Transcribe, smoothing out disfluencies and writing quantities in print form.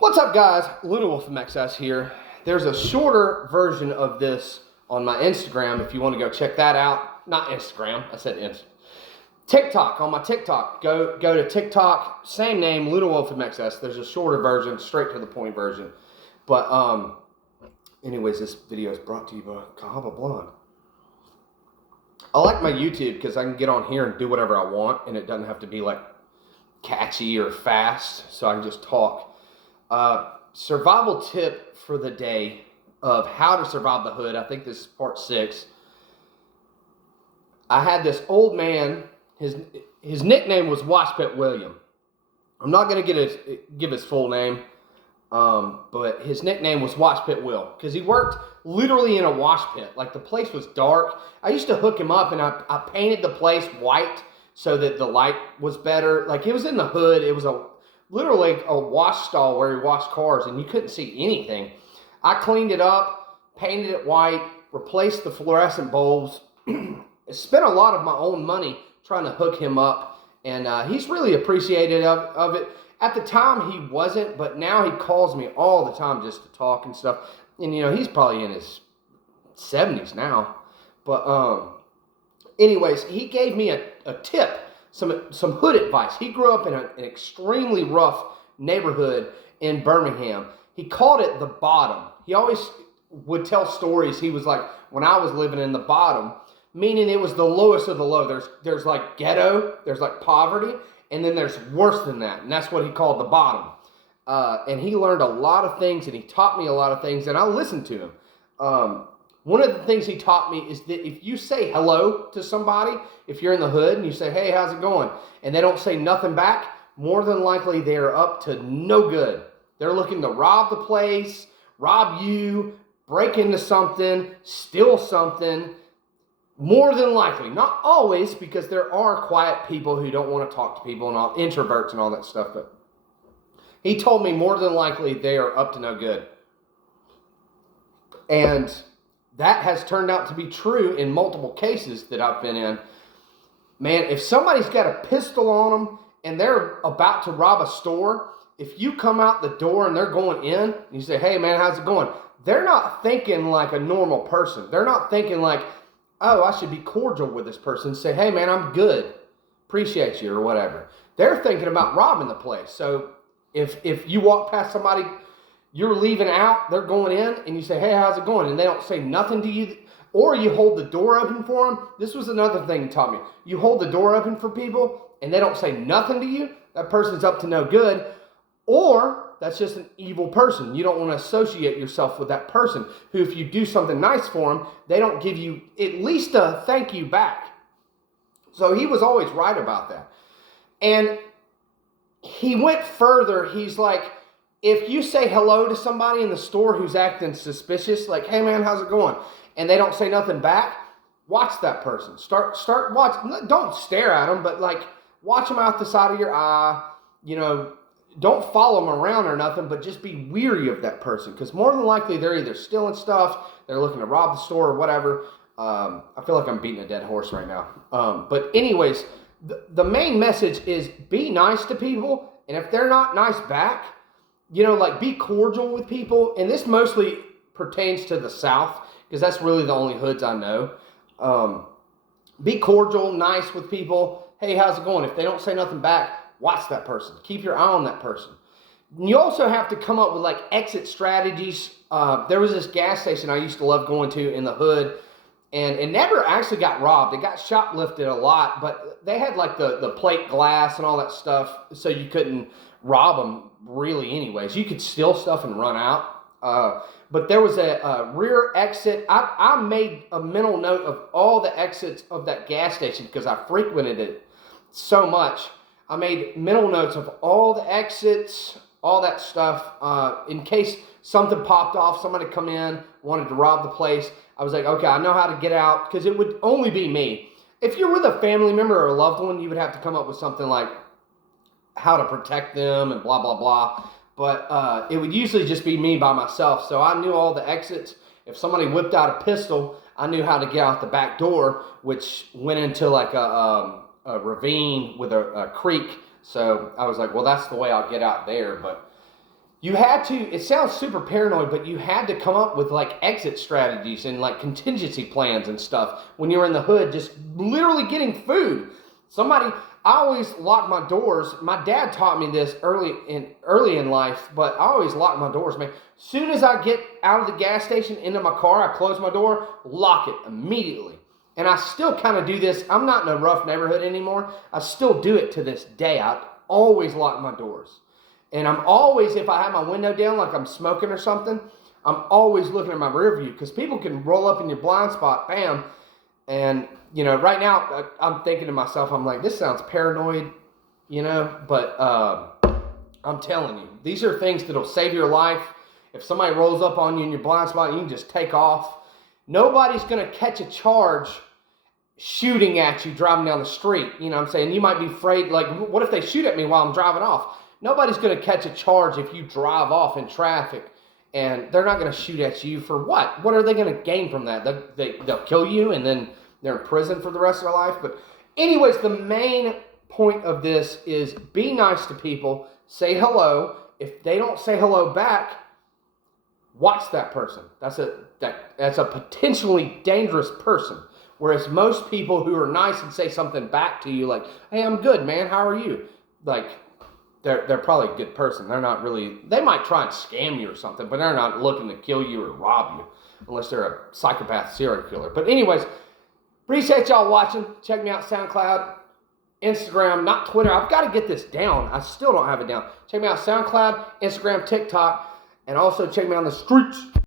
What's up, guys? Lunar Wolf MXS here. There's a shorter version of this on my Instagram if you want to go check that out. Not Instagram, I said TikTok. On my TikTok, go to TikTok, same name, Lunar Wolf MXS. There's a shorter version, straight to the point version. But anyways, this video is brought to you by Cahaba Blonde. I like my YouTube because I can get on here and do whatever I want, and it doesn't have to be like catchy or fast, so I can just talk. Survival tip for the day of how to survive the hood. I think this is part 6. I had this old man. His nickname was Wash Pit William. I'm not gonna give his full name, but his nickname was Wash Pit Will because he worked literally in a wash pit. Like, the place was dark. I used to hook him up, and I painted the place white so that the light was better. Like, it was in the hood. It was literally a wash stall where he washed cars, and you couldn't see anything. I cleaned it up, painted it white, replaced the fluorescent bulbs. Spent a lot of my own money trying to hook him up, and he's really appreciated of it. At the time, he wasn't, but now he calls me all the time just to talk and stuff. And, you know, he's probably in his 70s now. But anyways, he gave me a tip. Some hood advice. He grew up in an extremely rough neighborhood in Birmingham. He called it the bottom. He always would tell stories. He was like, when I was living in the bottom, meaning it was the lowest of the low. There's like ghetto, there's like poverty, and then there's worse than that, and that's what he called the bottom. And he learned a lot of things, and he taught me a lot of things, and I listened to him. One of the things he taught me is that if you say hello to somebody, if you're in the hood and you say, hey, how's it going? And they don't say nothing back, more than likely they are up to no good. They're looking to rob the place, rob you, break into something, steal something. More than likely, not always, because there are quiet people who don't want to talk to people and all, introverts and all that stuff. But he told me more than likely they are up to no good. And that has turned out to be true in multiple cases that I've been in. Man, if somebody's got a pistol on them and they're about to rob a store, if you come out the door and they're going in, and you say, hey, man, how's it going? They're not thinking like a normal person. They're not thinking like, oh, I should be cordial with this person. Say, hey, man, I'm good. Appreciate you or whatever. They're thinking about robbing the place. So if you walk past somebody, you're leaving out, they're going in, and you say, hey, how's it going? And they don't say nothing to you, or you hold the door open for them. This was another thing he taught me. You hold the door open for people, and they don't say nothing to you, that person's up to no good, or that's just an evil person. You don't want to associate yourself with that person, who, if you do something nice for them, they don't give you at least a thank you back. So he was always right about that. And he went further. He's like, if you say hello to somebody in the store who's acting suspicious, like, hey, man, how's it going? And they don't say nothing back, watch that person. Start watching. Don't stare at them, but, like, watch them out the side of your eye. You know, don't follow them around or nothing, but just be weary of that person, because more than likely they're either stealing stuff, they're looking to rob the store or whatever. I feel like I'm beating a dead horse right now. But anyways, the main message is be nice to people, and if they're not nice back, you know, like, be cordial with people. And this mostly pertains to the South, because that's really the only hoods I know. Be cordial, nice with people. Hey, how's it going? If they don't say nothing back, watch that person. Keep your eye on that person. You also have to come up with, like, exit strategies. There was this gas station I used to love going to in the hood, and it never actually got robbed. It got shoplifted a lot, but they had, like, the plate glass and all that stuff, so you couldn't rob them really anyways. You could steal stuff and run out. But there was a rear exit. I made a mental note of all the exits of that gas station because I frequented it so much. I made mental notes of all the exits, all that stuff, in case something popped off, somebody come in, wanted to rob the place. I was like, okay, I know how to get out, because it would only be me. If you're with a family member or a loved one, you would have to come up with something like how to protect them and blah, blah, blah. But it would usually just be me by myself. So I knew all the exits. If somebody whipped out a pistol, I knew how to get out the back door, which went into like a ravine with a creek. So I was like, well, that's the way I'll get out there. But you had to, it sounds super paranoid, but you had to come up with like exit strategies and like contingency plans and stuff when you were in the hood, just literally getting food. I always lock my doors. My dad taught me this early in life, but I always lock my doors, man. Soon as I get out of the gas station into my car, I close my door, lock it immediately. And I still kind of do this. I'm not in a rough neighborhood anymore. I still do it to this day. I always lock my doors. And I'm always, if I have my window down like I'm smoking or something, I'm always looking at my rear view because people can roll up in your blind spot, bam. And, you know, right now I'm thinking to myself, I'm like, this sounds paranoid, you know, but I'm telling you, these are things that'll save your life. If somebody rolls up on you in your blind spot, you can just take off. Nobody's going to catch a charge shooting at you driving down the street. You know what I'm saying? You might be afraid, like, what if they shoot at me while I'm driving off? Nobody's going to catch a charge if you drive off in traffic, and they're not going to shoot at you for what? What are they going to gain from that? They'll kill you, and then they're in prison for the rest of their life. But anyways, the main point of this is be nice to people. Say hello. If they don't say hello back, watch that person. That's a potentially dangerous person. Whereas most people who are nice and say something back to you like, hey, I'm good, man. How are you? Like, they're probably a good person. They're not really, they might try and scam you or something, but they're not looking to kill you or rob you unless they're a psychopath serial killer. But anyways, appreciate y'all watching. Check me out, SoundCloud, Instagram, not Twitter. I've got to get this down. I still don't have it down. Check me out, SoundCloud, Instagram, TikTok, and also check me out on the streets.